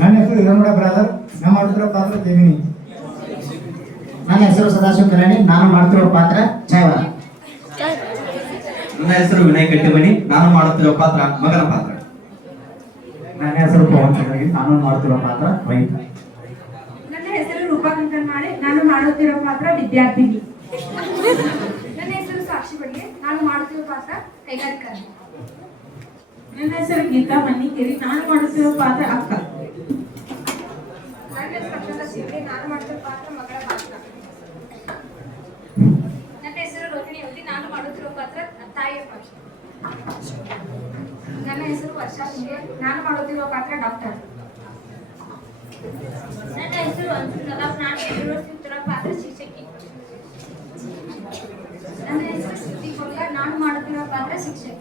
ನನ್ನ ಹೆಸರು ಹಿರಣ್ಣ ಬ್ರಾದರ್. ನಾನು ಮಾಡ್ತಿರೋ ಪಾತ್ರ ದೇವಿನಿ. ನನ್ನ ಹೆಸರು ಸದಾಶಿವ ಕಲ್ಯಾಣಿ. ನಾನು ಮಾಡ್ತಿರೋ ಪಾತ್ರ ಛಾಯವಾರ. ನನ್ನ ಹೆಸರು ವಿನಯ್ ಕಟ್ಟಿಮನಿ. ನಾನು ಮಾಡುತ್ತಿರುವ ಪಾತ್ರ ಮಗನ ಪಾತ್ರ. ನನ್ನ ಹೆಸರು ಪವನ್ ಚಂದ್ರಗಿ. ನಾನು ಮಾಡ್ತಿರೋ ಪಾತ್ರ ರೈತ. ನನ್ನ ಹೆಸರು ರೂಪಾ ಕಂಕನ್ಮಾಳೆ. ನಾನು ಮಾಡುತ್ತಿರೋ ಪಾತ್ರ ವಿದ್ಯಾರ್ಥಿನಿ. ನನ್ನ ಹೆಸರು ಸಾಕ್ಷಿ ಬಡ್ಗೆ. ನಾನು ಮಾಡುತ್ತಿರುವ ಪಾತ್ರ ಕೈಗಾರಿಕಾ. ನನ್ನ ಹೆಸರು ಗೀತಾ ಮನ್ನಿಕೇರಿ. ನಾನು ಮಾಡುತ್ತಿರೋ ಪಾತ್ರ ಅಕ್ಕ. ನನ್ನ ಹೆಸರು ಅಕ್ಷತಾ ಶಿವಡೆ. ನಾನು ಮಾಡುತ್ತಿರುವ ಪಾತ್ರ ಮಗಳ ಪಾತ್ರ. ನನ್ನ ಹೆಸರು ರೋಹಿಣಿ ಅವತಿ. ನಾನು ಮಾಡುತ್ತಿರುವ ಪಾತ್ರ ತಾಯಿಯ ಪಾತ್ರ. ನನ್ನ ಹೆಸರು ವರ್ಷಾ ಶಿಂದೆ. ನಾನು ಮಾಡುತ್ತಿರುವ ಪಾತ್ರ ಡಾಕ್ಟರ್. ನನ್ನ ಹೆಸರು ಅನ್ಸುನಲ್ಲ. ನಾನು ನಿರ್ವಹಿಸುತ್ತಿರುವ ಪಾತ್ರ ಶಿಕ್ಷಕಿ. ನನ್ನ ಹೆಸರು ಶ್ರುತಿ ಕೊಡ್ಗ. ನಾನು ಮಾಡುತ್ತಿರುವ ಪಾತ್ರ ಶಿಕ್ಷಕಿ.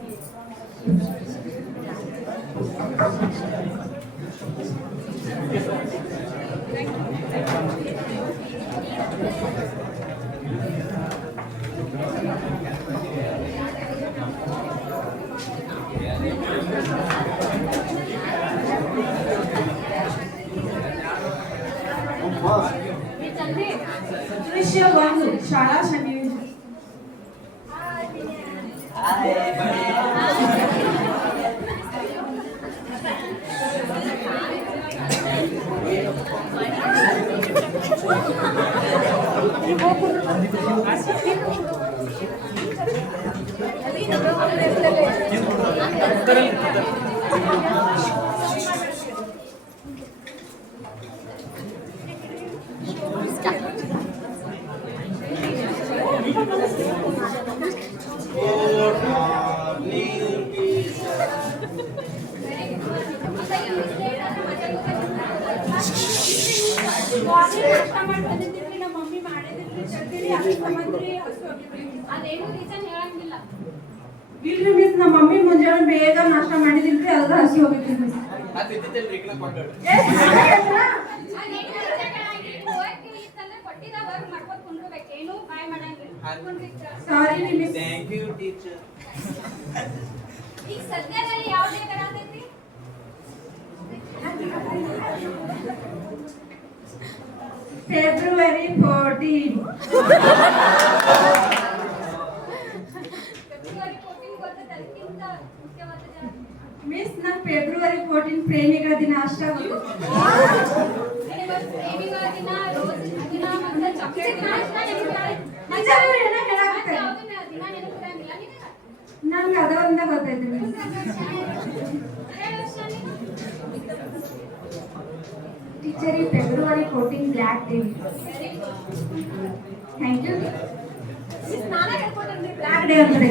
ದೃಶ್ಯ 1 ಶಾಲಾ ಸನ್ನಿವೇಶ. ನಮ್ಮ ಮಮ್ಮಿ ಮಾಡಿದ್ರಿ ಅದೇನು ರೀಸನ್ ಹೇಳಂಗಿಲ್ಲ. ಇಲ್ರಿ ಮಿಸ್, ನಮ್ಮ ಮಮ್ಮಿ ಮುಂಜಾನೆ ಬೇಗ ನಾಷ್ಟ ಮಾಡಿದಿಲ್ರಿ, ಅದ್ರ ಹಸಿ ಹೋಗಿದ್ರಿ miss. Sorry miss. Thank you teacher. ಈಗ ಸದ್ಯದಲ್ಲಿ ಯಾವುದೇ ಬರಾತೈತಿ? ಫೆಬ್ರವರಿ 14. ಮಿಸ್, ನಾನು ಫೆಬ್ರವರಿ 14 ಪ್ರೇಮಿಗಳ ದಿನ ಅಷ್ಟ ಗೊತ್ತು. ಪ್ರೇಮಿಗಳ ದಿನ, ರೋಸ್ ದಿನ, ಮತ್ತೆ ಚಾಕ್ಲೇಟ್ ದಿನ ಅಷ್ಟ ನೆನಪಿರಲ್ಲ. ದಿನ ನೆನಪಿರಂಗಿಲ್ಲ ನಿನಗ? ನನ್ಗೆ ಅದ ಒಂದ ಗೊತ್ತೈತಿ ಮಿಸ್. ಟೀಚರ್, ಈ February 14 black day. Thank you. ನಾನೇ ಹೇಳ್ಕೊಟ್ಟೆ ಬ್ಲ್ಯಾಕ್ ಡೇ ಅಂದ್ರೆ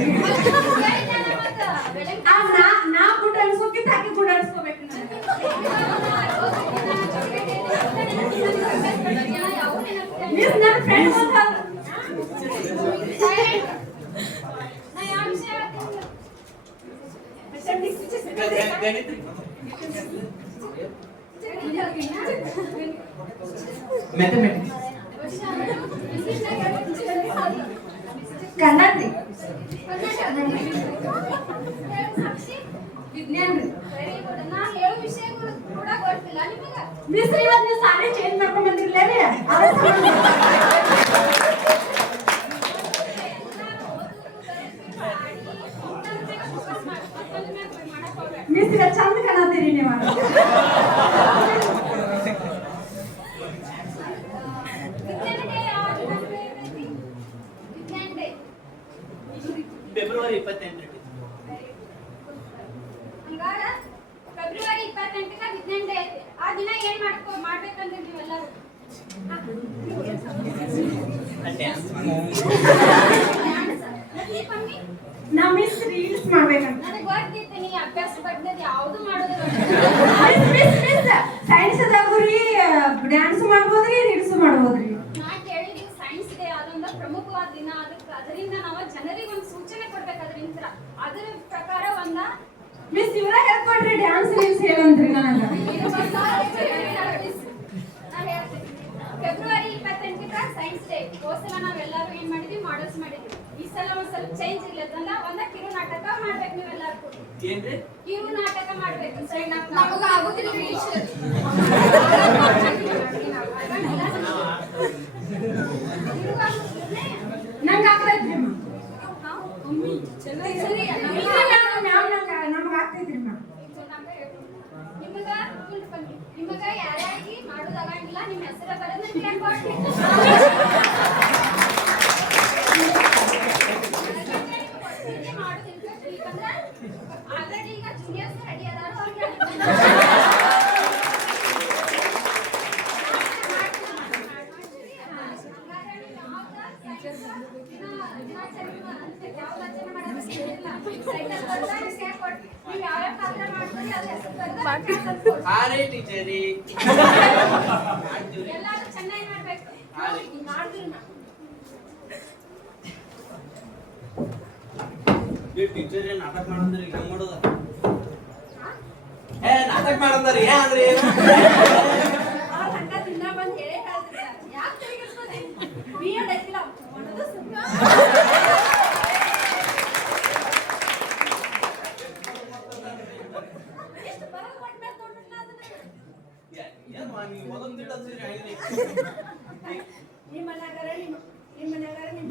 ನಾ ಗುಡ್ ಅನ್ಸೋಕ್ಕಿಂತ ಹಾಕಿ ಗುಡ್ ಅನ್ಸ್ಕೋಬೇಕು. ಮಿಸ್, ನನ್ನ ಫ್ರೆಂಡ್ ಮ್ಯಾಥಮೆಟಿಕ್ಸ್. ಕನ್ನಡ ರೀ. ವಿಜ್ಞಾನ ರೀ. ನಾ ಹೇಳೋ ವಿಷಯಗಳು ಕೂಡ ಗೊತ್ತಿಲ್ಲ ನಿಮಗ? ಮಿಸ್, ಇವತ್ತು ನೀವು ಸಾರಿ ಚೇಂಜ್ ಮಾಡ್ಕೊಂಡ್ ಬಂದಿರ್ಲೇ ರೀ. ಮಿಸ್, ಈಗ ಚಂದ ಕಾಣತ್ತೀರಿ ನೀವು. ಫೆಬ್ರವರಿ 28. ಹಂಗಾರ ಫೆಬ್ರವರಿ 28ಕ್ಕೆ ವಿಜ್ಞಾನ ಡೇ ಐತಿ. ಆ ದಿನ ಏನ್ ಮಾಡ್ಬೇಕಂದ್ರೆ ನೀವೆಲ್ಲರೂ ನಾ ಮಿಸ್ ರೀಲ್ಸ್ ಮಾಡ್ಬೇಕಂತ. ನನಗೆ ಗೊತ್ತಿತ್ತು ನೀ ಅಭ್ಯಾಸ ಪಡ್ದದ್ ಯಾವುದು ಮಾಡೋದಿಲ್ಲ. ಸೈನ್ಸ್ ಅದಾಗ್ರಿ, ಡ್ಯಾನ್ಸ್ ಮಾಡ್ಬೋದ್ರಿ, ರೀಲ್ಸ್ ಮಾಡ್ಬೋದ್ರಿ. ನಾ ಕೇಳಿದ್ದು ಸೈನ್ಸ್ ಡೇ ಅದೊಂದು ಪ್ರಮುಖವಾದ ದಿನ. ಅದರಿಂದ ನಾವು ಜನರಿಗೆ ಒಂದು ಸೂಚನೆ ಕೊಡ್ಬೇಕು. ಅದ್ರ ಪ್ರಕಾರ ಒಂದ ಮಿಸ್ ಇವರ ಹೇಳ್ಕೊಡ್ರಿ ಡ್ಯಾನ್ಸ್ ರೀಲ್ಸ್ ಹೇಳಂತ್ರಿ ನನಗ. ಫೆಬ್ರವರಿ 28ಕ್ಕೆ ಸೈನ್ಸ್ ಡೇ. ಹೋಸಲ ನಾವೆಲ್ಲರೂ ಏನ್ ಮಾಡಿದ್ವಿ, ಮಾಡಲ್ಸ್ ಮಾಡಿದ್ವಿ. ಈ ಸಲ ಒಂದ್ ಸ್ವಲ್ಪ ಚೇಂಜ್ ಇರ್ಲತ್ತಂದ ಒಂದ ಕಿರು ನಾಟಕ ಮಾಡ್ಬೇಕು ನೀವೆಲ್ಲರೂ. ಏನ್ರಿ? ಕಿರು ನಾಟಕ ಮಾಡ್ಬೇಕು ಸರಿ ನಮಗ ಆಗುದಿಲ್ಲ ಟೀಚರ್ ನಂಗೆ ಆಗ್ತೈತ್ರಿ ಸರಿ ನಮ್ಗೆ ಆಗ್ತೈತ್ರಿ ನಿಮಗ ಯಾರ್ಯಾರಿಗೆ ಮಾಡೋದಾಗಂಗಿಲ್ಲ ನಿಮ್ಮ ಹೆಸರ ಬರೋದ್ ನಂಗೆ ಹೇಳ್ಕೊಡ್ರಿ ಆಲ್ರೆಡಿ ಈಗ ಜೂನಿಯರ್ಸ್ ರೆಡಿ ಅದಾರ ಎಲ್ಲಾರು ಚೆನ್ನಾಗಿ ಮಾಡ್ಬೇಕು ಮಾಡಿದ್ರು ಟೀಚರ್ ನಾಟಕ ಮಾಡಂದ್ರಿ ಹೆಂಗ್ ಮಾಡೋದ ನಾಟಕ ಮಾಡಂದ್ರಿ ಅಂದ್ರೆ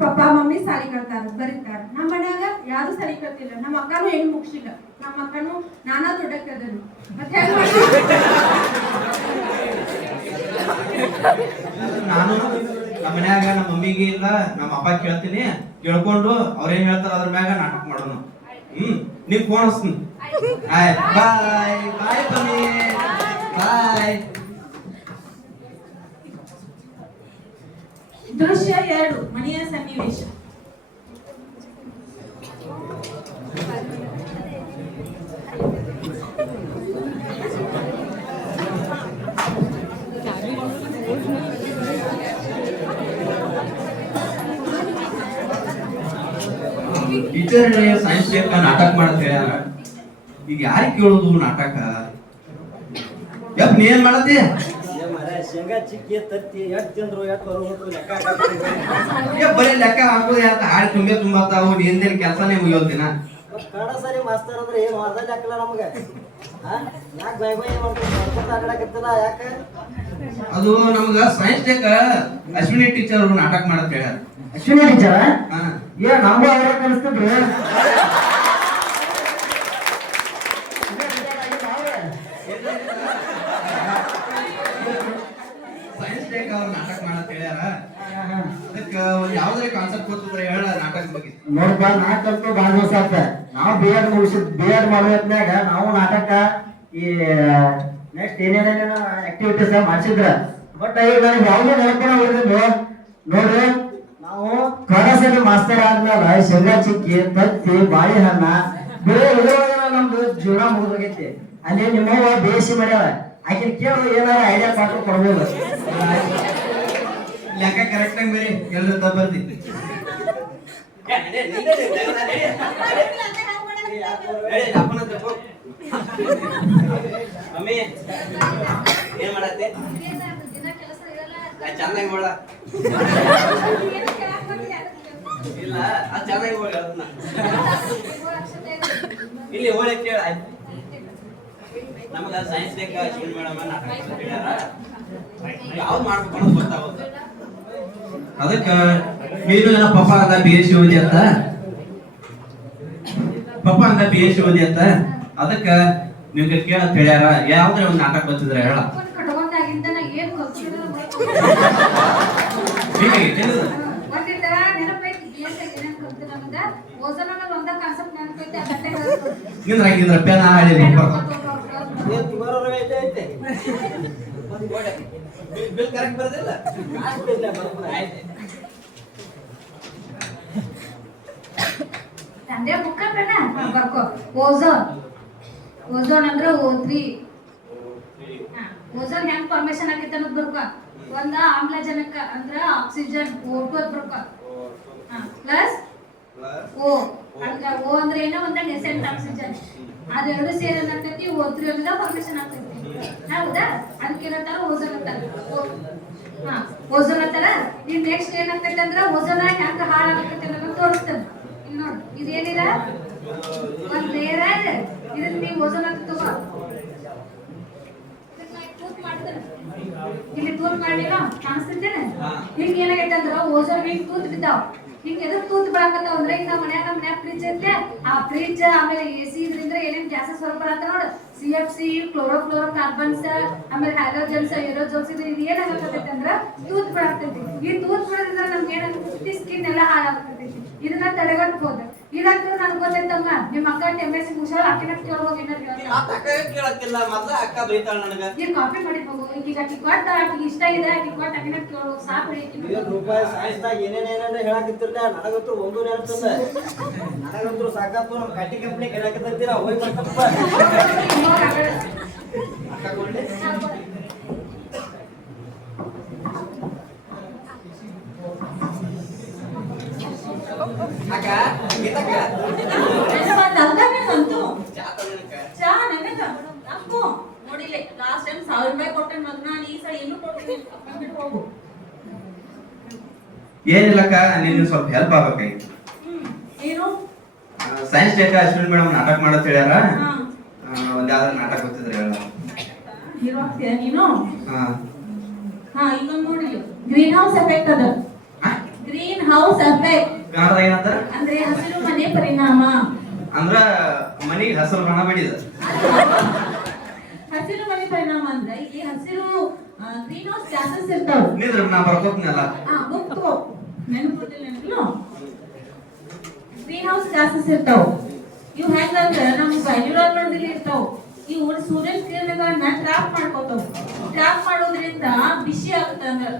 ಪಪ್ಪ ಮಮ್ಮಿ ಸಾಲಿ ಕಲ್ತಾರ ಬರೀತಾರ ನಮ್ಮ ಮನ್ಯಾಗ ಯಾರು ಸಾಲಿ ಕಲ್ತಿಲ್ಲ ನಮ್ಮ ಅಕ್ಕನೂ ಏನು ಮುಗಿಸಿಲ್ಲ ನಮ್ಮ ಅಕ್ಕನೂ ನಾನಾ ದೊಡ್ಡಕ್ಕದನು ಮತ್ತೆ ನಾನು ನಮ್ಮ ಮನ್ಯಾಗ ನಮ್ಮ ಮಮ್ಮಿಗೆ ಇಲ್ಲ ನಮ್ಮ ಅಪ್ಪ ಕೇಳ್ತೀನಿ ಕೇಳ್ಕೊಂಡು ಅವ್ರೇನ್ ಹೇಳ್ತಾರ ಅದ್ರ ಮ್ಯಾಗ ನಾಟಕ ಮಾಡೋಣ ನೀವ್ ಫೋನ್ ಹಚ್ತೀನಿ ಬಾಯ್ ಬಾಯ್ ಬನ್ನಿ ಬಾಯ್ ದೃಶ್ಯ 2 ಮನೆಯ ಸನ್ನಿವೇಶ ಟೀಚರ್ ಸೈನ್ಸ್ ಡೇ ನಾಟಕ ಮಾಡತ್ ಹೇಳ್ಯಾರ ಈಗ ಯಾರಿಗೆ ಕೇಳೋದು ನಾಟಕ ಯಪ್ ನೀ ಏನ್ ಮಾಡತ್ತಿ ಶೇಂಗಾ ಚಿಕ್ಕಿ ತತ್ತಿ ಎಟ್ ತಿಂದ್ರು ಎಟ್ ಬರೋದು ಲೆಕ್ಕ ಬರೀ ಲೆಕ್ಕ ಹಾಕೋದು ಯಾಕ ಹಾಡಿ ತುಂಬತಾವು ನಿಂದೇನ್ ಕೆಲಸನೇ ಮುಗಿಯೋದಿನ ಕನ್ನಡ ಸರಿ ಮಾಸ್ತರ್ ಅಂದ್ರೆ ಏನು ಅರ್ಧ ಲೆಕ್ಕಲ್ಲ ನಮ್ಗೆ ಯಾಕೆ ಬೈ ಬೈ ಮಾಡ್ಕೊಂಡು ಆಡಕತ್ತಿಲ್ಲ ಯಾಕೆ ಅದು ನಮ್ಗ ಸೈನ್ಸ್ ಡೇಕ ಅಶ್ವಿನಿ ಟೀಚರ್ ಅವರು ನಾಟಕ ಮಾಡತ್ ಹೇಳ್ಯಾರ ಅಶ್ವಿನಿ ಟೀಚರ್ ಏನ್ ನಮಗೂ ಅವ್ರ ಕಲಿಸ್ತಿದ್ರು ಸೈನ್ಸ್ ಡೇಕ ಅವ್ರು ನಾಟಕ ಮಾಡತ್ ಹೇಳ್ಯಾರ ಅದಕ್ಕ ಒಂದ್ ಯಾವ್ದಾರ ಕಾನ್ಸೆಪ್ಟ್ ಗೊತ್ತಿದ್ರೆ ಹೇಳ ನಾಟಕ ಬಗ್ಗೆ ನೋಡ್ಪ ನಾ ಕಲ್ತು ಭಾಳ ದಿವಸ ಆತ ನಾವು ಬಿ.ಎಡ್ ಮಾಡೋ ಹೊತ್ನ್ಯಾಗ ನಾವು ನಾಟಕ ಈ ನೆಕ್ಸ್ಟ್ ಏನೇನೇನೇನೋ ಆಕ್ಟಿವಿಟೀಸ್ ಮಾಡಿಸಿದ್ರ ಬಟ್ ಈಗ ನನಗೆ ಯಾವುದೋ ನೆನಪನ ಉಳಿದಿದ್ವು ನೋಡ್ರಿ ನಾವು ಕನ್ನಡ ಮಾಸ್ತರ್ ಆದ್ಮೇಲೆ ಶೇಂಗಾ ಚಿಕ್ಕಿ ತತ್ತಿ ಬಾಳೆಹಣ್ಣ ಬೇರೆ ಇದ್ರೊಳಗೆ ನಮ್ದು ಜೀವನ ಮುಗಿದೋಗೈತಿ ಅಲ್ಲಿ ನಿಮ್ಮವ್ವ ಬೇಸಿ ಮಾಡ್ಯಾವ ಆಕಿನ ಕೇಳು ಏನಾರ ಐಡಿಯಾ ಪಾಠ ಕೊಡ್ಬೋದು ಲೆಕ್ಕ ಕರೆಕ್ಟ್ ಆಗಿ ಬೇರೆ ಎಲ್ರ ಬರ್ದಿ ಮಮ್ಮಿ ಏನ್ ಮಾಡತ್ತೆ ಚೆನ್ನಾಗಿ ಮಾಡ ಇಲ್ಲ ಅದ್ ಚೆನ್ನಾಗಿ ಹೋಗಿ ಅದನ್ನ ಇಲ್ಲಿ ಹೋಗಿ ಕೇಳ ನಮಗ ಸೈನ್ಸ್ ಡೇಕ ಅಶ್ವಿನಿ ಮೇಡಮ್ ನಾಟಕ ಹೇಳ್ಯಾರ ಯಾವ್ದು ಮಾಡ್ಬೇಕು ಅನ್ನೋದು ಗೊತ್ತಾಗುತ್ತೆ ಅದಕ್ಕ ನೀನು ಏನೋ ಪಪ್ಪ ಅಂದ BSc ಓದಿ ಅಂತ ಪಪ್ಪ ಅಂದ BSc ಓದಿ ಅಂತ ಅದಕ್ಕ ನಿಮ್ಗೆ ಕೇಳತ್ ಹೇಳ್ಯಾರ ಯಾವ್ದ್ರ ಒಂದು ನಾಟಕ ಗೊತ್ತಿದ್ರೆ ಹೇಳ ನಿಂದ್ರ ಪೆನ್ ಹಾಳಿ ಬಿಲ್ ಕರೆಕ್ಟ್ ಬರೋದಿಲ್ಲ ತಂದೆ ಬುಕ್ಕ ಬೇಡ ಬರ್ಕೋ ಓಝೋನ್ ಓಝೋನ್ ಅಂದ್ರೆ O3 ಓಝೋನ್ ಹೆಂಗ್ ಫಾರ್ಮೇಶನ್ ಆಗೈತೆ ಅನ್ನೋದು ಬರ್ಕೋ ಒಂದ ಆಮ್ಲಜನಕ ಅಂದ್ರ ಆಕ್ಸಿಜನ್ O2 ಅಂತ ಬರ್ಕೋ ಪ್ಲಸ್ O ಅಂದ್ರೆ O ಅಂದ್ರೆ ಏನೋ ಒಂದ ನೆಸೆಂಟ್ ಆಕ್ಸಿಜನ್ ಅದೆರಡು ಸೇರಿ ಏನಾಗ್ತೈತಿ O3 ಅಂತ ಫಾರ್ಮೇಶನ್ ಆಗ್ತೈತಿ ಹೌದಾ ಅದಕ್ಕೆ ಏನಂತಾರ ಓಝೋನ್ ಅಂತಾರ ಓಝೋನ್ ಅಂತಾರ ಈ ನೆಕ್ಸ್ಟ್ ಏನಾಗ್ತೈತಿ ಅಂದ್ರೆ ಓಝೋನ್ ಹೆಂಗ್ ಹಾಳಾಗತೈತಿ ಅನ್ನೋದನ್ನ ತೋರಿಸ್ತಾನೆ ಇಲ್ಲಿ ನೋಡಿ ಇದೇನಿಲ್ಲ ಒಂದ್ ಲೇಯರ್ ಇದನ್ನ ನೀವು ಓಝೋನ್ ಅಂತ ತಗೋ ಇಲ್ಲಿ ತೂತ್ ಮಾಡಿಲ್ಲ ಕಾಣಿಸ್ತಿದ್ದೇನೆ ಹಾ. ಹಿಂಗ ಏನಾಗೈತೆ ಅಂದ್ರ ಓಸೋರ್ ಹಿಂಗ್ ತೂತ್ ಬಿದ್ದಾವ್ ಹಿಂಗ ಎದಕ್ ತೂತ್ ಬರಾಕತ್ತಾವ ಅಂದ್ರೆ ಈಗ ನಮ್ಮ ಮನ್ಯಾಗ ಫ್ರಿಜ್ ಐತೆ ಆ ಫ್ರಿಜ್ ಆಮೇಲೆ ಎಸಿ ಇದ್ರಿಂದ ಏನೇನ್ ಗ್ಯಾಸಸ್ ಹೊರಬರತ್ತ ನೋಡು CFC ಕ್ಲೋರೋಫ್ಲೋರೋ ಕಾರ್ಬನ್ಸ್ ಆಮೇಲೆ ಹೈಡ್ರೋಜನ್ಸ್ ಏರೋಜೋನ್ಸ್ ಇದು ಏನಾಗತ್ತೈತೆ ಅಂದ್ರ ತೂತ್ ಬರಾಕತ್ತೈತಿ ಈ ತೂತ್ ಬರೋದ್ರಿಂದ ನಮ್ಗೆ ಏನಾಗತ್ತೈತಿ ಸ್ಕಿನ್ ಎಲ್ಲ ಹಾಳಾಗತ್ತೈತಿ ಇದನ್ನ ತಡೆಗಟ್ಟಬಹುದು ಇದಂತೂ ನನ್ಗೆ ಗೊತ್ತೈತಮ್ಮ ನಿಮ್ಮ ಅಕ್ಕ MSc ಮುಗಿಸಾಳ ಆಕಿನ ಕೇಳ್ಬೋದು ಮತ್ತ್ ಅಕ್ಕ ಕೇಳಕ್ಕಿಲ್ಲ ಮೊದ್ಲ ಅಕ್ಕ ಬೈತಾಳ ನನಗ ಈಗ ಕಾಪಿ ಮಾಡಿ ಹೋಗು ಈಗ ಆಕಿ ಕೊಟ್ಟ ಆಕಿಗೆ ಇಷ್ಟ ಇದೆ ಆಕಿ ಕೊಟ್ಟ ಆಕಿನ ಕೇಳು ಸಾಕು ರೂಪಾಯಿ ಸಾಯಿಸ್ದಾಗ ಏನೇನೇನೇ ಹೇಳಾಕತ್ತಿರ್ಲ ನನಗಂತೂ ಒಂದು ನೆನಪಿಲ್ಲ ನನಗಂತೂ ಸಾಕಪ್ಪ ನಮ್ಮ ಕಟ್ಟಿ ಕಂಪ್ನಿ ಕರೆಯಾಕತ್ತೀರ ಹೋಗಿ ಬರ್ತಪ್ಪ ಅಕ್ಕ ಕೊಡ್ಲಿ? ಅಕ್ಕ ಗೀತಕ್ಕ ಚಾ ತಗೊಂಡಕ್ಕ? ಚಾ ನನಗ ಅಪ್ಪು ನೋಡಿಲೆ ಲಾಸ್ಟ್ ಟೈಮ್ 1000 ರೂಪಾಯಿ ಕೊಟ್ಟೆ ಮಗ ನಾನು ಈ ಸಲ ಏನು ಕೊಡ್ತೀನಿ ಅಪ್ಪನ ಬಿಟ್ಟು ಹೋಗು ಏನಿಲ್ಲಕ್ಕ ನಿನ್ನ ಸ್ವಲ್ಪ ಹೆಲ್ಪ್ ಆಗ್ಬೇಕಾಗಿತ್ತು ಏನು ಸೈನ್ಸ್ ಡೇಕ ಅಶ್ವಿನ್ ಮೇಡಮ್ ನಾಟಕ ಮಾಡತ್ ಹೇಳ್ಯಾರ ಹಾ ಒಂದ್ ಯಾವ್ದಾರ ನಾಟಕ ಗೊತ್ತಿದ್ರೆ ಹೇಳ ಹೀರೋ ಆಗ್ತೀಯ ನೀನು ಹಾ ಹಾ ಇನ್ನೊಂದು ನೋಡಿ ಗ್ರೀನ್ ಹೌಸ್ ಎಫೆಕ್ಟ್ ಅದ ಗ್ರೀನ್ ಹೌಸ್ ಎಫೆಕ್ಟ್ ಕನ್ನಡ ಏನಂತಾರ ಅಂದ್ರೆ ಹಸಿರು ಮನೆ ಪರಿಣಾಮ ಅಂದ್ರ ಮನಿಗ್ ಹಸರು ಬಣ್ಣ ಬಡಿದ ಹಸಿರು ಮನೆ ಪರಿಣಾಮ ಅಂದ್ರೆ ಇಲ್ಲಿ ಹಸಿರು ಗ್ರೀನ್ ಹೌಸ್ ಗ್ಯಾಸಸ್ ಇರ್ತಾವ ನಿಂದ್ರ ನಾ ಬರ್ಕೋತ್ನಲ್ಲ ಬುಕ್ ತಗೋ ನೆನಪಿಲ್ಲ ಗ್ರೀನ್ ಹೌಸ್ ಗ್ಯಾಸಸ್ ಇರ್ತಾವ ಇವು ಹೆಂಗಂದ್ರ ನಮ್ಮ ಎನ್ವಿರಾನ್ಮೆಂಟ್ ಇರ್ತಾವ ಇವು ಸೂರ್ಯನ ಕಿರಣಗಳನ್ನ ಟ್ರಾಪ್ ಮಾಡ್ಕೋತಾವ ಟ್ರಾಪ್ ಮಾಡೋದ್ರಿಂದ ಬಿಸಿ ಆಗುತ್ತೆ ಅಂದ್ರೆ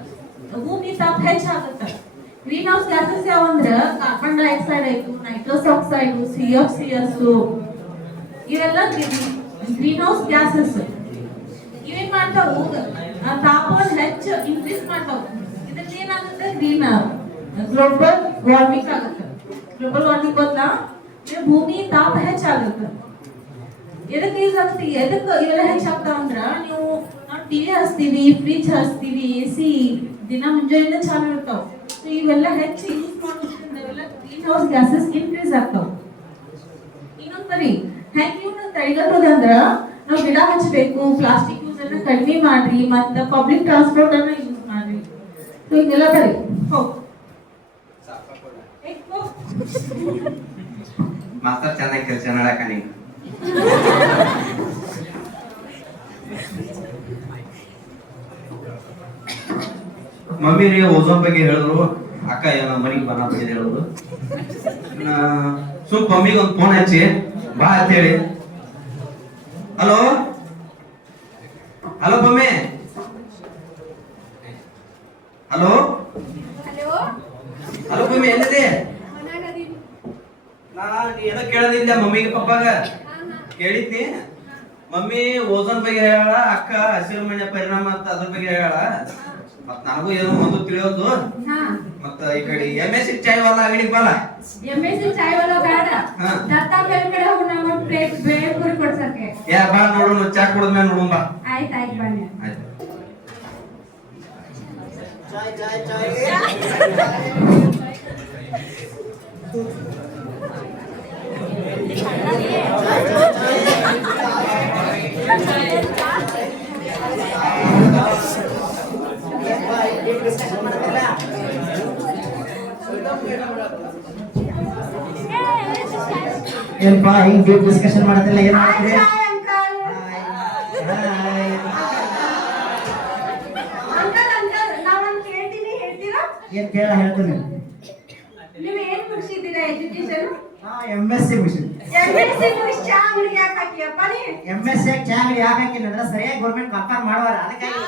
ಭೂಮಿ ತಾಪ ಹೆಚ್ಚಾಗುತ್ತೆ ಗ್ರೀನ್ ಹೌಸ್ ಗ್ಯಾಸಸ್ ಯಾವಂದ್ರ ಕಾರ್ಬನ್ ಡೈಆಕ್ಸೈಡ್ ಆಯ್ತು ನೈಟ್ರಸ್ ಆಕ್ಸೈಡ್ CFCS ಇವೆಲ್ಲ ಗ್ರೀನ್ ಹೌಸ್ ಗ್ಯಾಸಸ್ ಇವೇನ್ ಮಾಡ್ತಾವು ತಾಪಮಾನ ಹೆಚ್ಚು ಇನ್ಕ್ರೀಸ್ ಮಾಡ್ತಾವ ಇದರಿಂದ ಏನಾಗುತ್ತೆ ಗ್ರೀನ್ ಗ್ಲೋಬಲ್ ವಾರ್ಮಿಂಗ್ ಆಗುತ್ತೆ ಗ್ಲೋಬಲ್ ವಾರ್ಮಿಂಗ್ ಗೊತ್ತಾ ಭೂಮಿ ತಾಪ ಹೆಚ್ಚಾಗುತ್ತೆ ಎದಕ್ಕೆ ಯೂಸ್ ಆಗುತ್ತೆ ಎದಕ್ಕೆ ಇವೆಲ್ಲ ಹೆಚ್ಚಾಗ್ತಾವ ಅಂದ್ರ ನೀವು ನಾವು ಟಿವಿ ಹಚ್ತೀವಿ ಫ್ರಿಜ್ ಹಚ್ತೀವಿ AC ದಿನ ಮುಂಜಾನೆಯಿಂದ ಚಾಲು ಇರ್ತಾವ ಸೊ ಇವೆಲ್ಲ ಹೆಚ್ಚು ಯೂಸ್ ಮಾಡೋದ್ರಿಂದ ಇವೆಲ್ಲ ಗ್ರೀನ್ ಹೌಸ್ ಗ್ಯಾಸಸ್ ಇನ್ಕ್ರೀಸ್ ಆಗ್ತಾವ ಇನ್ನೊಂದ್ ಬರಿ ಹೆಂಗ್ ಇವ್ನ ತಡೆಗಟ್ಟೋದಂದ್ರ ನಾವು ಗಿಡ ಹಚ್ಚಬೇಕು ಪ್ಲಾಸ್ಟಿಕ್ ಯೂಸ್ ಅನ್ನ ಕಡಿಮೆ ಮಾಡ್ರಿ ಮತ್ತ ಪಬ್ಲಿಕ್ ಟ್ರಾನ್ಸ್ಪೋರ್ಟ್ ಅನ್ನ ಯೂಸ್ ಮಾಡ್ರಿ ಸೊ ಇದೆಲ್ಲ ಬರಿ ಹೋಗ್ ಮಾಸ್ತರ್ ಚೆನ್ನಾಗಿ ಕೆಲಸ ಮಾಡಕ ನೀನು ಮಮ್ಮಿ ರೀ ಓಝೋನ್ ಬಗ್ಗೆ ಹೇಳಿದ್ರು ಅಕ್ಕ ಏನೋ ಮನಿಗೆ ಬಣ್ಣ ಬಡಿದ ಹೇಳಿದ್ರು ಸುಮ್ ಮಮ್ಮಿಗೆ ಒಂದು ಫೋನ್ ಹಚ್ಚಿ ಬಾ ಅಂತ ಹೇಳಿ hello hello mummy hello hello hello mummy ಎಲ್ಲಿದೆ ನಾ ಏನೋ ಕೇಳದಿಲ್ಲ ಮಮ್ಮಿಗೆ ಪಪ್ಪಾಗ ಕೇಳಿದ್ನಿ ಮಮ್ಮಿ ಓಝೋನ್ ಬಗ್ಗೆ ಹೇಳ ಅಕ್ಕ ಹಸಿರು ಮನೆ ಪರಿಣಾಮ ಅಂತ ಅದ್ರ ಬಗ್ಗೆ ಹೇಳ ಮತ್ ನನಗೂ ಏನೋ ಒಂದು ತಿಳಿಯೋದು ಮತ್ತ ಈ ಕಡೆ MSc ಚಾಯ್ ವಾಲ ಅಂಗಡಿಗೆ ಬಲ್ಲ MSc ಚಾಯ್ ವಾಲ ಬೇಡ ಹಾ. ದತ್ತಾ ಮೇಲ್ಗಡೆ ಹೋಗಿ ನಮ್ಮ ಪ್ಲೇಟ್ ಬೇರೆ ಪೂರಿ ಕೊಡ್ಸಕ್ಕೆ ಯಾ ಬಾ ನೋಡು ಚಾ ಕುಡಿದ್ಮೇಲೆ ನೋಡುಂ ಬಾ ಆಯ್ತು ಬನ್ನಿ ಆಯ್ತು ಚಾಯ್ ಚಾಯ್ ಚಾಯ್ ಏನಪ್ಪಾ ಹಿಂಗ್ ಡೀಪ್ ಡಿಸ್ಕಷನ್ ಮಾಡತ್ತಿಲ್ಲ ಏನ್ ಮಾಡ್ತೀರಿ ಏನ್ ಕೇಳ ಹೇಳ್ತೀನಿ ನೀವು ಏನ್ ಮುಗಿಸಿದ್ದೀರಾ ಎಜುಕೇಶನ್ MSc ಮುಗಿಸಿ MSc ಮುಗಿಸಿ ಚಾ ಅಂಗಡಿ ಯಾಕೆ ಹಾಕಿಯಪ್ಪ ನೀ MSc ಚಾಂಗ್ ಯಾಕೆ ಹಾಕಿಲ್ಲ ಅಂದ್ರೆ ಸರಿಯಾಗಿ ಗೌರ್ಮೆಂಟ್ ಕಂಪೇರ್ ಮಾಡುವಾರ ಅದಕ್ಕಾಗಿ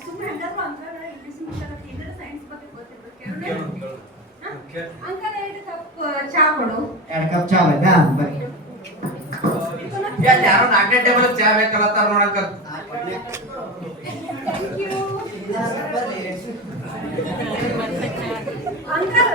ಸುಮ್ಮನೆ ಹಂಗಪ್ಪ ಅಂಕಲ್ ಇಂಗ್ಲಿಷ್ ಮಾತಾಡಕ್ಕೆ ಏನಾರ ಸೈನ್ಸ್ ಬಗ್ಗೆ ಗೊತ್ತಿರ್ಬೇಕು ಅಂಕಲ್ 2 ಕಪ್ ಚಾ ಕೊಡು 2 ಕಪ್ ಚಾ ಬೇಕಾ ಬರೀ ಯಾರೋ 4ನೇ ಟೇಬಲ್ ಚಾ ಬೇಕಲ್ಲತ್ತಾರ ನೋಡಂಕ ಥ್ಯಾಂಕ್ ಯು ಅಂಕಲ್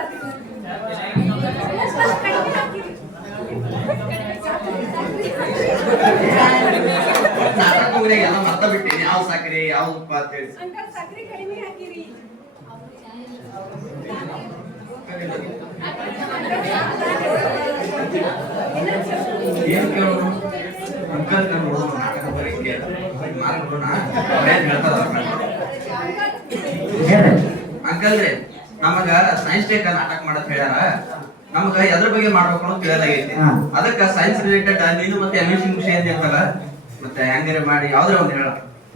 ನಾಟಕ ಊರಾಗ ಎಲ್ಲ ಮರ್ತ ಬಿಟ್ಟಿನಿ ಯಾವ ಸಕ್ಕರೆ ಯಾವ ಉಪ್ಪ ಅಂತ ಹೇಳಿ ಅಂಕಲ್ ಸಕ್ಕರೆ ಕಡಿಮೆ ಹಾಕಿರಿ ಏನ್ ಕೇಳೋದು ಅಂಕಲ್ ನಾನು ನೋಡೋಣ ನಾಟಕ ಬರೀ ಮಾತಾಡೋಣ ಏನ್ ಹೇಳ್ತಾರ ಹೇಳ್ರಿ. ಅಂಕಲ್ ರೀ ನಮಗ ಸೈನ್ಸ್ ಡೇ ನಾಟಕ ಮಾಡತ್ ಹೇಳ್ಯಾರ ನಮಗ ಎದ್ರ ಬಗ್ಗೆ ಮಾಡ್ಬೇಕು ಅನ್ನೋದು ತಿಳಿಯಲಾಗೈತಿ ಹಾ. ಅದಕ್ಕ ಸೈನ್ಸ್ ರಿಲೇಟೆಡ್ ನೀನು ಮತ್ತೆ MSc ವಿಷಯ ಏನ್ ಇರ್ತಲ್ಲ ಮತ್ತೆ ಹೆಂಗಾರೆ ಮಾಡಿ ಯಾವ್ದ್ರ ಒಂದ್ ಹೇಳ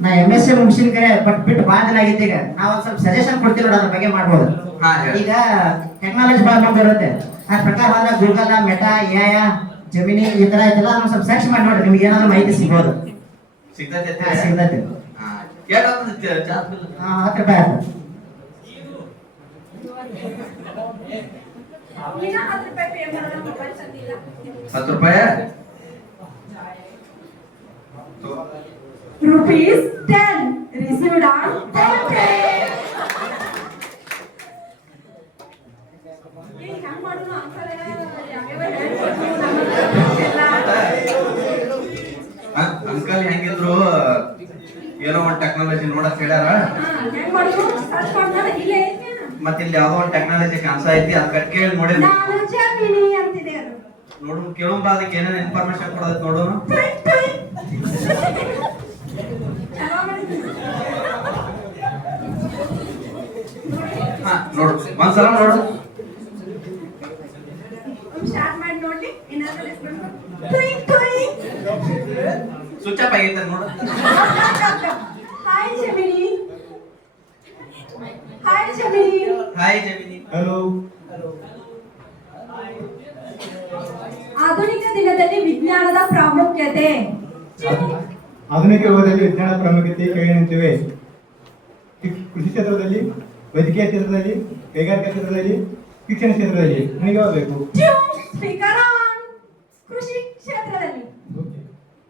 ನಾ MSc ಮುಗಿಸಿನ ಕರೆ ಬಟ್ ಬಿಟ್ಟು ಭಾಳ ದಿನ ಆಗೈತಿ. ಈಗ ನಾವ್ ಒಂದ್ ಸ್ವಲ್ಪ ಸಜೆಷನ್ ಕೊಡ್ತೀವಿ ನೋಡಿ, ಅದ್ರ ಬಗ್ಗೆ ಮಾಡ್ಬೋದು. ಹಾ, ಹೇಳಿ. ಈಗ ಟೆಕ್ನಾಲಜಿ ಭಾಳ ಮುಂದಿರುತ್ತೆ. ಅದ್ರ ಪ್ರಕಾರ ಹೋದ್ರೆ ಗೂಗಲ್, ಮೆಟಾ, AI, ಜೆಮಿನಿ ಈ ತರ ಐತಲ್ಲ, ನಾವು ಸ್ವಲ್ಪ ಸರ್ಚ್ ಮಾಡಿ ನೋಡ್ರಿ, ನಿಮ್ಗೆ ಏನಾದ್ರು ಮಾಹಿತಿ ಸಿಗ್ಬೋದು. ಸಿಗ್ತೈತೆ ಸಿಗ್ತೈತಿ. 10 ರೂಪಾಯಿ ಆಯ್ತು. ದಿನ 10 ರೂಪಾಯಿ ಪೇ ಮಾಡೋದು ಮೊಬೈಲ್ ತಂದಿಲ್ಲ 10 ರೂಪಾಯಿ ₹10 received on birthday. ಹ್ಯಾಂಗ್ ಮಾಡೋಣ ಅಂಕಲ್ ಅಂಕಲ್ ಹೆಂಗಿದ್ರು ಏನೋ ಒಂದ್ ಟೆಕ್ನಾಲಜಿ ನೋಡಕ್ ಹೇಳ್ಯಾರ ಹೆಂಗ್ ಮಾಡೋದು ಸರ್ಚ್ ಮಾಡ್ತಾರೆ ಇಲ್ಲೇ ಮತ್ತೆ ಇಲ್ಲಿ ಯಾವ್ದೋ ಒಂದ್ ಟೆಕ್ನಾಲಜಿ ಕಾಣಿಸ ಐತಿ ಅದ್ ಕೇಳಿ ನೋಡಿ ನಾನು ಜಾಮಿನಿ ಅಂತಿದೆ ಅದು ನೋಡು ಕೇಳೋಣ ಅದಕ್ಕೆ ಏನೇನು ಇನ್ಫಾರ್ಮೇಶನ್ ಕೊಡೋದಕ್ಕೆ ನೋಡೋಣ ಹಾ ನೋಡು ಒಂದ್ಸಲ ನೋಡು ಸ್ಟಾರ್ಟ್ ಮಾಡಿ ನೋಡಿ ಏನಾದ್ರು ಸ್ವಿಚ್ ಆಫ್ ಆಗೈತೆ ನೋಡು hi Gemini hi Gemini hi Gemini hello. ಆಧುನಿಕ ದಿನದಲ್ಲಿ ವಿಜ್ಞಾನದ ಪ್ರಾಮುಖ್ಯತೆ ಆಧುನಿಕ ಯುಗದಲ್ಲಿ ವಿಜ್ಞಾನ ಪ್ರಾಮುಖ್ಯತೆ ಕೆಳಗಿನಂತಿವೆ. ಕೃಷಿ ಕ್ಷೇತ್ರದಲ್ಲಿ, ವೈದ್ಯಕೀಯ ಕ್ಷೇತ್ರದಲ್ಲಿ, ಕೈಗಾರಿಕಾ ಕ್ಷೇತ್ರದಲ್ಲಿ, ಶಿಕ್ಷಣ ಕ್ಷೇತ್ರದಲ್ಲಿ ನನಗೆ ಯಾವ್ದು ಬೇಕು? ಸ್ಪೀಕರ್ ಆನ್ ಕೃಷಿ ಕ್ಷೇತ್ರದಲ್ಲಿ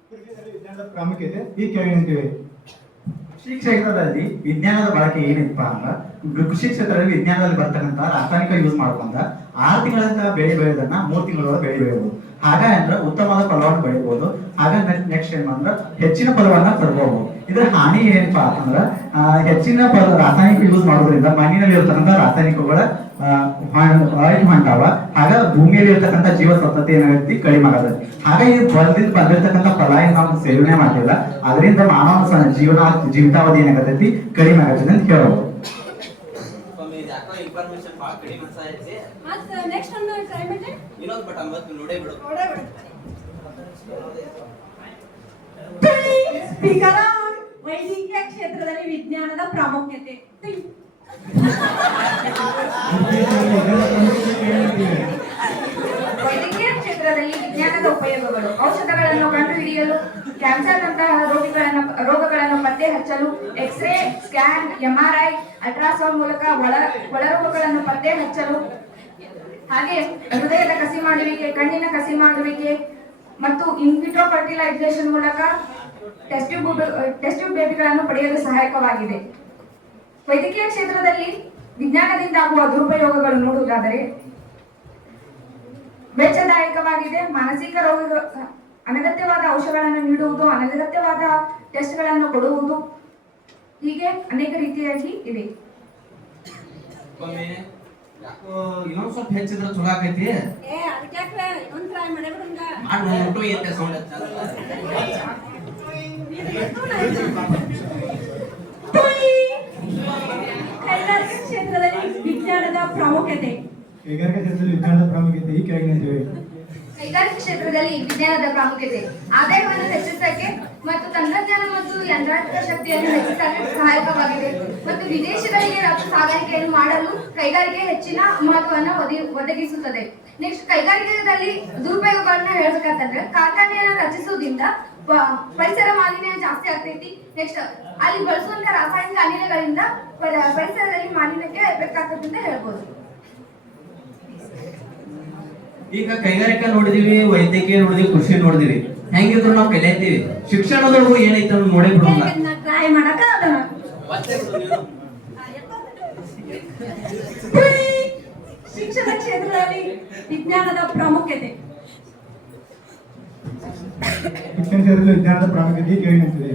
ಕೃಷಿಯಲ್ಲಿ ವಿಜ್ಞಾನದ ಪ್ರಾಮುಖ್ಯತೆ ಈ ಕೆಳಗಿನಂತಿವೆ. ಕೃಷಿ ಕ್ಷೇತ್ರದಲ್ಲಿ ವಿಜ್ಞಾನದ ಬಳಕೆ ಏನಿಪ್ಪ ಅಂದ್ರ ಕೃಷಿ ಕ್ಷೇತ್ರದಲ್ಲಿ ವಿಜ್ಞಾನದಲ್ಲಿ ಬರ್ತಕ್ಕಂಥ ರಾಸಾಯನಿಕ ಯೂಸ್ ಮಾಡ್ಕೊಂಡ 6 ತಿಂಗಳಿಂದ ಬೆಳೆ ಬೆಳೆದನ್ನ 3 ತಿಂಗಳೊಳಗೆ ಬೆಳೆ ಬೆಳೆಯಬಹುದು. ಹಾಗಂದ್ರೆ ಉತ್ತಮವಾದ ಫಲವನ್ನು ಬೆಳಿಬಹುದು. ಹಾಗ ನೆಕ್ಸ್ಟ್ ಏನ್ ಅಂದ್ರ ಹೆಚ್ಚಿನ ಫಲವನ್ನ ಪಡ್ಕೋಬಹುದು. ಇದ್ರ ಹಾನಿ ಏನಪ್ಪಾ ಅಂತಂದ್ರ ಹೆಚ್ಚಿನ ರಾಸಾಯನಿಕ ಯೂಸ್ ಮಾಡೋದ್ರಿಂದ ಮಣ್ಣಿನಲ್ಲಿ ಇರ್ತಕ್ಕಂಥ ರಾಸಾಯನಿಕಗಳ ಹೊಂಟಾವ. ಹಾಗ ಭೂಮಿಯಲ್ಲಿ ಇರ್ತಕ್ಕಂಥ ಜೀವ ಸತ್ತತೆ ಏನಾಗೈತಿ ಕಡಿಮೆ ಆಗತ್ತೆ. ಹಾಗ ಈ ಹೊಲದಿಂದ ಬಂದಿರ್ತಕ್ಕಂಥ ಫಲ ಏನ್ ನಾವು ಸೇವನೆ ಮಾಡ್ತಿಲ್ಲ, ಅದರಿಂದ ಮಾನವ ಜೀವಿತಾವಧಿ ಏನಾಗತೈತಿ ಕಡಿಮೆ ಆಗತ್ತೆ ಅಂತ ಹೇಳಬಹುದು. ಇನ್ಫಾರ್ಮೇಶನ್ ಭಾಳ ಕಡಿಮೆ ಅನ್ಸಾಯ್ತಿ ಮತ್ತೆ ನೆಕ್ಸ್ಟ್ ಒಂದು ಟ್ರೈ ಮಾಡಿ ಇನ್ನೊಂದು ಬಟ್ ಅಂಬತ್ತು ನೋಡೇ ಬಿಡು ಸ್ಪೀಕರ್ ಆನ್ ವೈದ್ಯಕೀಯ ಕ್ಷೇತ್ರದಲ್ಲಿ ವಿಜ್ಞಾನದ ಪ್ರಾಮುಖ್ಯತೆ ವೈದ್ಯಕೀಯ ಕ್ಷೇತ್ರದಲ್ಲಿ ವಿಜ್ಞಾನದ ಉಪಯೋಗಗಳು: ಔಷಧಗಳನ್ನು ಕಂಡುಹಿಡಿಯಲು, ಕ್ಯಾನ್ಸರ್ನಂತಹ ರೋಗಗಳನ್ನು ಪತ್ತೆ ಹಚ್ಚಲು, ಎಕ್ಸ್ರೇ, ಸ್ಕ್ಯಾನ್, MRI, ಅಲ್ಟ್ರಾಸೌಂಡ್ ಮೂಲಕ ಒಳರೋಗಗಳನ್ನು ಪತ್ತೆ ಹಚ್ಚಲು, ಹಾಗೆ ಹೃದಯದ ಕಸಿ ಮಾಡುವಿಕೆ, ಕಣ್ಣಿನ ಕಸಿ ಮಾಡುವಿಕೆ ಮತ್ತು ಇನ್ವಿಟ್ರೋ ಫರ್ಟಿಲೈಸೇಷನ್ ಮೂಲಕ ಟೆಸ್ಟ್ ಟ್ಯೂಬ್ ಬೇಬಿಗಳನ್ನು ಪಡೆಯಲು ಸಹಾಯಕವಾಗಿದೆ. ವೈದ್ಯಕೀಯ ಕ್ಷೇತ್ರದಲ್ಲಿ ವಿಜ್ಞಾನದಿಂದ ಆಗುವ ದುರುಪಯೋಗಗಳು ನೋಡುವುದಾದರೆ, ವೆಚ್ಚದಾಯಕವಾಗಿದೆ. ಮಾನಸಿಕ ರೋಗ, ಅನಗತ್ಯವಾದ ಔಷಧಗಳನ್ನು ನೀಡುವುದು, ಅನಗತ್ಯವಾದ ಟೆಸ್ಟ್ಗಳನ್ನು ಕೊಡುವುದು, ಹೀಗೆ ಅನೇಕ ರೀತಿಯಾಗಿ ಇದೆ. ಯಾಕೋ ಇನ್ನೊಂದ್ ಸ್ವಲ್ಪ ಹೆಚ್ಚಿದ್ರೆ ಚಲೋ ಆಕೈತಿ. ಅದಕ್ಕೆ ಇನ್ನೊಂದು ಟ್ರೈ ಮಾಡಿ ಬಿಡಂಗ ಮಾಡ್ಬಿಟ್ಟು ಏನ್ ಸೌಂಡ್ ಕೈಗಾರಿಕಾ ಕ್ಷೇತ್ರದಲ್ಲಿ ವಿಜ್ಞಾನದ ಪ್ರಾಮುಖ್ಯತೆ ಕೈಗಾರಿಕಾ ಕ್ಷೇತ್ರದಲ್ಲಿ ವಿಜ್ಞಾನದ ಪ್ರಾಮುಖ್ಯತೆ ಈ ಕೆಳಗಿನಂತಿವೆ. ಕೈಗಾರಿಕಾ ಕ್ಷೇತ್ರದಲ್ಲಿ ವಿಜ್ಞಾನದ ಪ್ರಾಮುಖ್ಯತೆ ಆದಾಯವನ್ನು ಹೆಚ್ಚಿಸಕ್ಕೆ ಮತ್ತು ತಂತ್ರಜ್ಞಾನ ಮತ್ತು ಯಂತ್ರಾಂಶ ಶಕ್ತಿಯನ್ನು ಹೆಚ್ಚಿಸಲು ಸಹಾಯಕವಾಗಿದೆ ಮತ್ತು ವಿದೇಶಗಳಿಗೆ ರಫ್ತು ಸಾಗಾಣಿಕೆಯನ್ನು ಮಾಡಲು ಕೈಗಾರಿಕೆ ಹೆಚ್ಚಿನ ಮಹತ್ವವನ್ನು ಒದಗಿಸುತ್ತದೆ. ನೆಕ್ಸ್ಟ್, ಕೈಗಾರಿಕೆಯಲ್ಲಿ ದುರುಪಯೋಗಗಳನ್ನ ಹೇಳ್ಬೇಕಂತಂದ್ರೆ, ಕಾರ್ಖಾನೆಯನ್ನು ರಚಿಸುವುದರಿಂದ ಪರಿಸರ ಮಾಲಿನ್ಯ ಜಾಸ್ತಿ ಆಗ್ತೈತಿ. ನೆಕ್ಸ್ಟ್, ಅಲ್ಲಿ ಬಳಸುವಂತ ರಾಸಾಯನಿಕ ಅನಿಲಗಳಿಂದ ಪರಿಸರದಲ್ಲಿ ಮಾಲಿನ್ಯಕ್ಕೆ ಎಫೆಕ್ಟ್ ಆಗ್ತದೆ ಅಂತ ಹೇಳ್ಬೋದು. ಈಗ ಕೈಗಾರಿಕಾ ನೋಡಿದೀವಿ, ವೈದ್ಯಕೀಯ ನೋಡಿದೀವಿ, ಕೃಷಿ ನೋಡಿದೀವಿ. ಹೆಂಗಿದ್ರು ನಾವು ಕಲಿಯಂತೀವಿ. ಶಿಕ್ಷಣದೊಳಗೂ ಏನೈತೆ ಅಂತ ನೋಡೇ ಬಿಡೋಣ. ಟ್ರೈ ಮಾಡಕ ಶಿಕ್ಷಣ ಕ್ಷೇತ್ರದಲ್ಲಿ ವಿಜ್ಞಾನದ ಪ್ರಾಮುಖ್ಯತೆ ಶಿಕ್ಷಣ ಕ್ಷೇತ್ರದಲ್ಲಿ ವಿಜ್ಞಾನದ ಪ್ರಾಮುಖ್ಯತೆ ಈ ಕೆಳಗಿನಂತಿವೆ.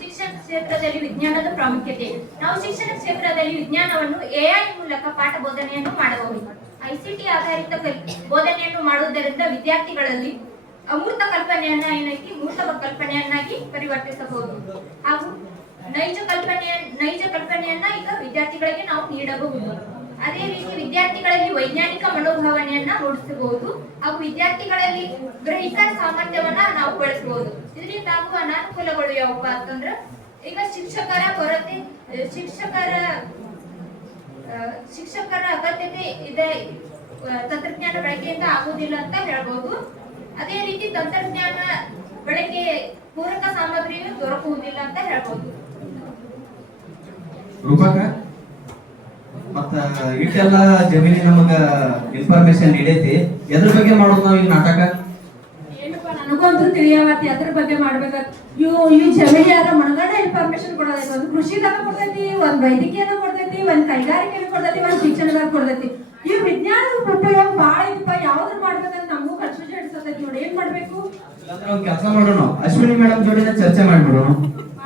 ಶಿಕ್ಷಣ ಕ್ಷೇತ್ರದಲ್ಲಿ ವಿಜ್ಞಾನದ ಪ್ರಾಮುಖ್ಯತೆ: ನಾವು ಶಿಕ್ಷಣ ಕ್ಷೇತ್ರದಲ್ಲಿ ವಿಜ್ಞಾನವನ್ನು AI ಮೂಲಕ ಪಾಠ ಬೋಧನೆಯನ್ನು ಮಾಡಬಹುದು. ICT ಆಧಾರಿತ ಬೋಧನೆಯನ್ನು ಮಾಡುವುದರಿಂದ ವಿದ್ಯಾರ್ಥಿಗಳಲ್ಲಿ ಅಮೂರ್ತ ಕಲ್ಪನೆಯನ್ನ ಏನೈತಿ ಮೂರ್ತ ಕಲ್ಪನೆಯನ್ನಾಗಿ ಪರಿವರ್ತಿಸಬಹುದು ಹಾಗೂ ನೈಜ ಕಲ್ಪನೆಯನ್ನ ಈಗ ವಿದ್ಯಾರ್ಥಿಗಳಿಗೆ ನಾವು ನೀಡಬಹುದು. ಅದೇ ರೀತಿ ವಿದ್ಯಾರ್ಥಿಗಳಲ್ಲಿ ವೈಜ್ಞಾನಿಕ ಮನೋಭಾವನೆಯನ್ನ ಮೂಡಿಸಬಹುದು ಹಾಗೂ ವಿದ್ಯಾರ್ಥಿಗಳಲ್ಲಿ ಗ್ರಹಿಕಾ ಸಾಮರ್ಥ್ಯವನ್ನ ನಾವು ಬೆಳೆಸಬಹುದು. ಇದರಿಂದ ಆಗುವ ಅನಾನುಕೂಲಗಳು ಯಾವಪ್ಪ ಅಂತಂದ್ರೆ ಈಗ ಶಿಕ್ಷಕರ ಕೊರತೆ, ಶಿಕ್ಷಕರ ಅಗತ್ಯತೆ ಇದೆ, ತಂತ್ರಜ್ಞಾನ ಬಳಕೆಯಿಂದ ಆಗುವುದಿಲ್ಲ ಅಂತ ಹೇಳ್ಬೋದು. ಅದೇ ರೀತಿ ತಂತ್ರಜ್ಞಾನ ಬಳಕೆ ಪೂರಕ ಸಾಮಗ್ರಿಯು ದೊರಕುವುದಿಲ್ಲ ಅಂತ ಹೇಳ್ಬೋದು. ರೂಪಕ ಮತ್ತ ಇಷ್ಟೆಲ್ಲ ಜಮೀನಿ ನಮಗ ಇನ್ಫಾರ್ಮೇಶನ್ ನೀಡೈತಿ. ಎದ್ರ ಬಗ್ಗೆ ಮಾಡೋದು ನಾವ್ ಈಗ ನಾಟಕ? ಏನಪ್ಪ ನನಗಂತೂ ತಿಳಿಯಾವತ್ತಿ ಅದ್ರ ಬಗ್ಗೆ ಮಾಡ್ಬೇಕಂತ. ಇವು ಜಮೀನಿಯಾರ ಮನಗಂಡ ಇನ್ಫಾರ್ಮೇಶನ್ ಕೊಡೋದೈತಿ. ಒಂದು ಕೃಷಿದಾಗ ಕೊಡ್ತೈತಿ, ಒಂದ್ ವೈದ್ಯಕೀಯನ ಕೊಡ್ತೈತಿ, ಒಂದ್ ಕೈಗಾರಿಕೆನ ಕೊಡ್ತೈತಿ, ಒಂದ್ ಶಿಕ್ಷಣದಾಗ ಕೊಡ್ತೈತಿ. ಈ ವಿಜ್ಞಾನದ ಉಪಯೋಗ ಬಾಳ ಐತಿಪ್ಪ. ಯಾವ್ದ್ರ ಮಾಡ್ಬೇಕಂತ ನಮಗೂ ಕನ್ಫ್ಯೂಷನ್ ಇಡ್ಸತೈತಿ ನೋಡಿ. ಏನ್ ಮಾಡ್ಬೇಕು? ಒಂದ್ ಕೆಲಸ ಮಾಡೋಣ, ಅಶ್ವಿನಿ ಮೇಡಮ್ ಜೋಡಿನ ಚರ್ಚೆ ಮಾಡ್ಬಿಡೋಣ.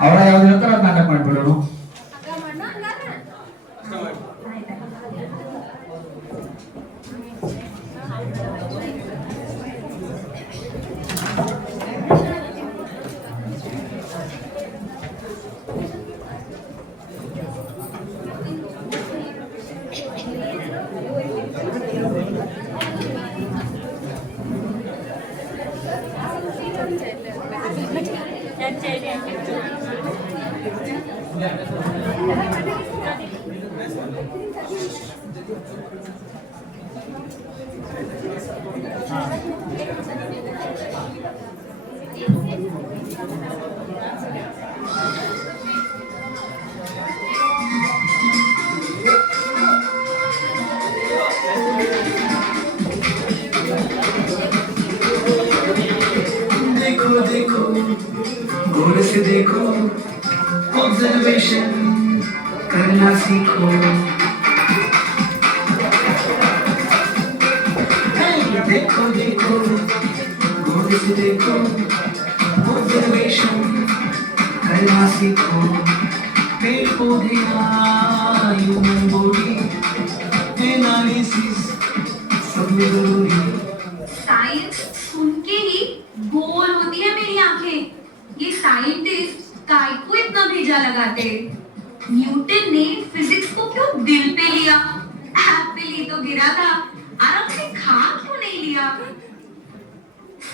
ಅವರ ಯಾವ್ದು ಹೇಳ್ತಾರ ಅದ್ ನಾಟಕ ಮಾಡ್ಬಿಡೋಣ. देखो गौर से देखो, ऑब्जर्वेशन करना सीखो। देखो देखो गौर से देखो, ऑब्जर्वेशन करना सीखो। पेड़ पौधे ह्यूमन बॉडी एनालिसिस सब में जरूरी। साइंस सुन के ही गोल होती है मेरी आंखें। ये साइंटिस्ट काय को इतना भेजा लगाते? न्यूटन ने फिजिक्स को क्यों दिल पे लिया? एप्पल ही तो गिरा था, आराम से खा क्यों नहीं लिया?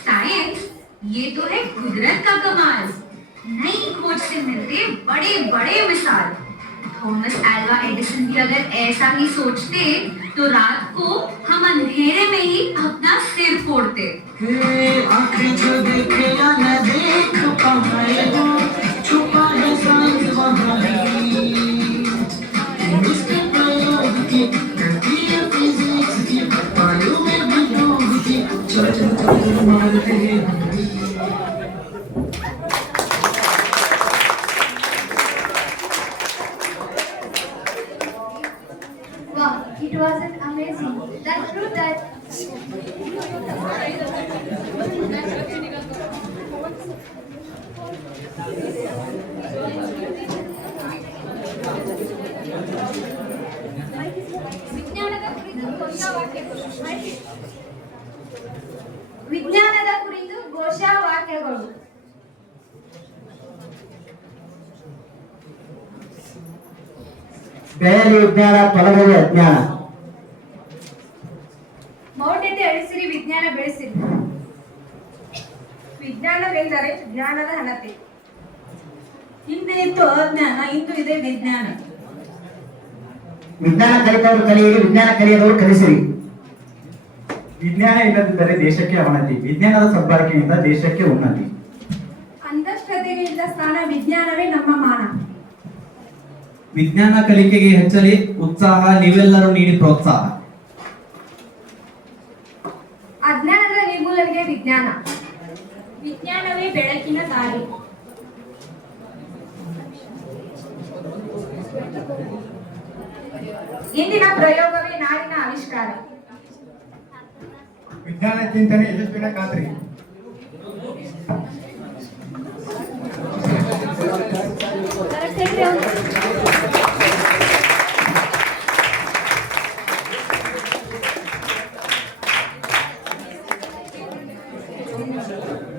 साइंस ये तो है कुदरत का कमाल। नई खोज से मिलते बड़े बड़े मिसाल। थॉमस अल्वा एडिसन भी अगर ऐसा ही सोचते तो रात को हम अंधेरे में ही अपना सिर फोड़ते। आंखें जो देखे या न देख पाए वो, छुपा है साइंस वहाँ ही। इसके प्रयोग की करती है फिजिक्स की, वायु में भी योग की, चल चल चल मारते हैं। Wow, it wasn't amazing. That proved that. ವಿಜ್ಞಾನದ ಕುರಿತು ಘೋಷವಾಕ್ಯಗಳು. ಬೆಳೆಯಲಿ ವಿಜ್ಞಾನ, ತೊಲಗಲಿ ಅಜ್ಞಾನ. ಮೌಢ್ಯತೆ ಅಳಿಸಿರಿ, ವಿಜ್ಞಾನ ಬೆಳೆಸಿರಿ. ವಿಜ್ಞಾನವೆಂದರೆ ಜ್ಞಾನದ ಹಣತೆ. ಹಿಂದೆ ಇತ್ತು ಅಜ್ಞಾನ, ಇಂದು ಇದೆ ವಿಜ್ಞಾನ. ವಿಜ್ಞಾನ ಕಲಿತವರು ಕಲಿಯಿರಿ, ವಿಜ್ಞಾನ ಕಲಿಯದವರು ಕಲಿಸಿರಿ. ವಿಜ್ಞಾನ ಇಲ್ಲದಿದ್ದರೆ ದೇಶಕ್ಕೆ ಅವನತಿ, ವಿಜ್ಞಾನದ ಸದ್ಬಳಕೆಯಿಂದ ದೇಶಕ್ಕೆ ಉನ್ನತಿ. ಅಂಧಶ್ರದ್ಧೆಗೆ ಇದ್ದ ಸ್ಥಾನ, ವಿಜ್ಞಾನವೇ ನಮ್ಮ ಮಾನ. ವಿಜ್ಞಾನ ಕಲಿಕೆಗೆ ಹೆಚ್ಚಲಿ ಉತ್ಸಾಹ, ನೀವೆಲ್ಲರೂ ನೀಡಿ ಪ್ರೋತ್ಸಾಹ. ಅಜ್ಞಾನದ ನಿರ್ಮೂಲನೆಗೆ ವಿಜ್ಞಾನ. ವಿಜ್ಞಾನವೇ ಬೆಳಕಿನ ದಾರಿ. ಇಂದಿನ ಪ್ರಯೋಗವೇ ನಾಡಿನ ಆವಿಷ್ಕಾರ. ವಿಜ್ಞಾನ ಚಿಂತನೆ ಯಶಸ್ವಿನ ಖಾತ್ರಿ. ನಿಮಿಷ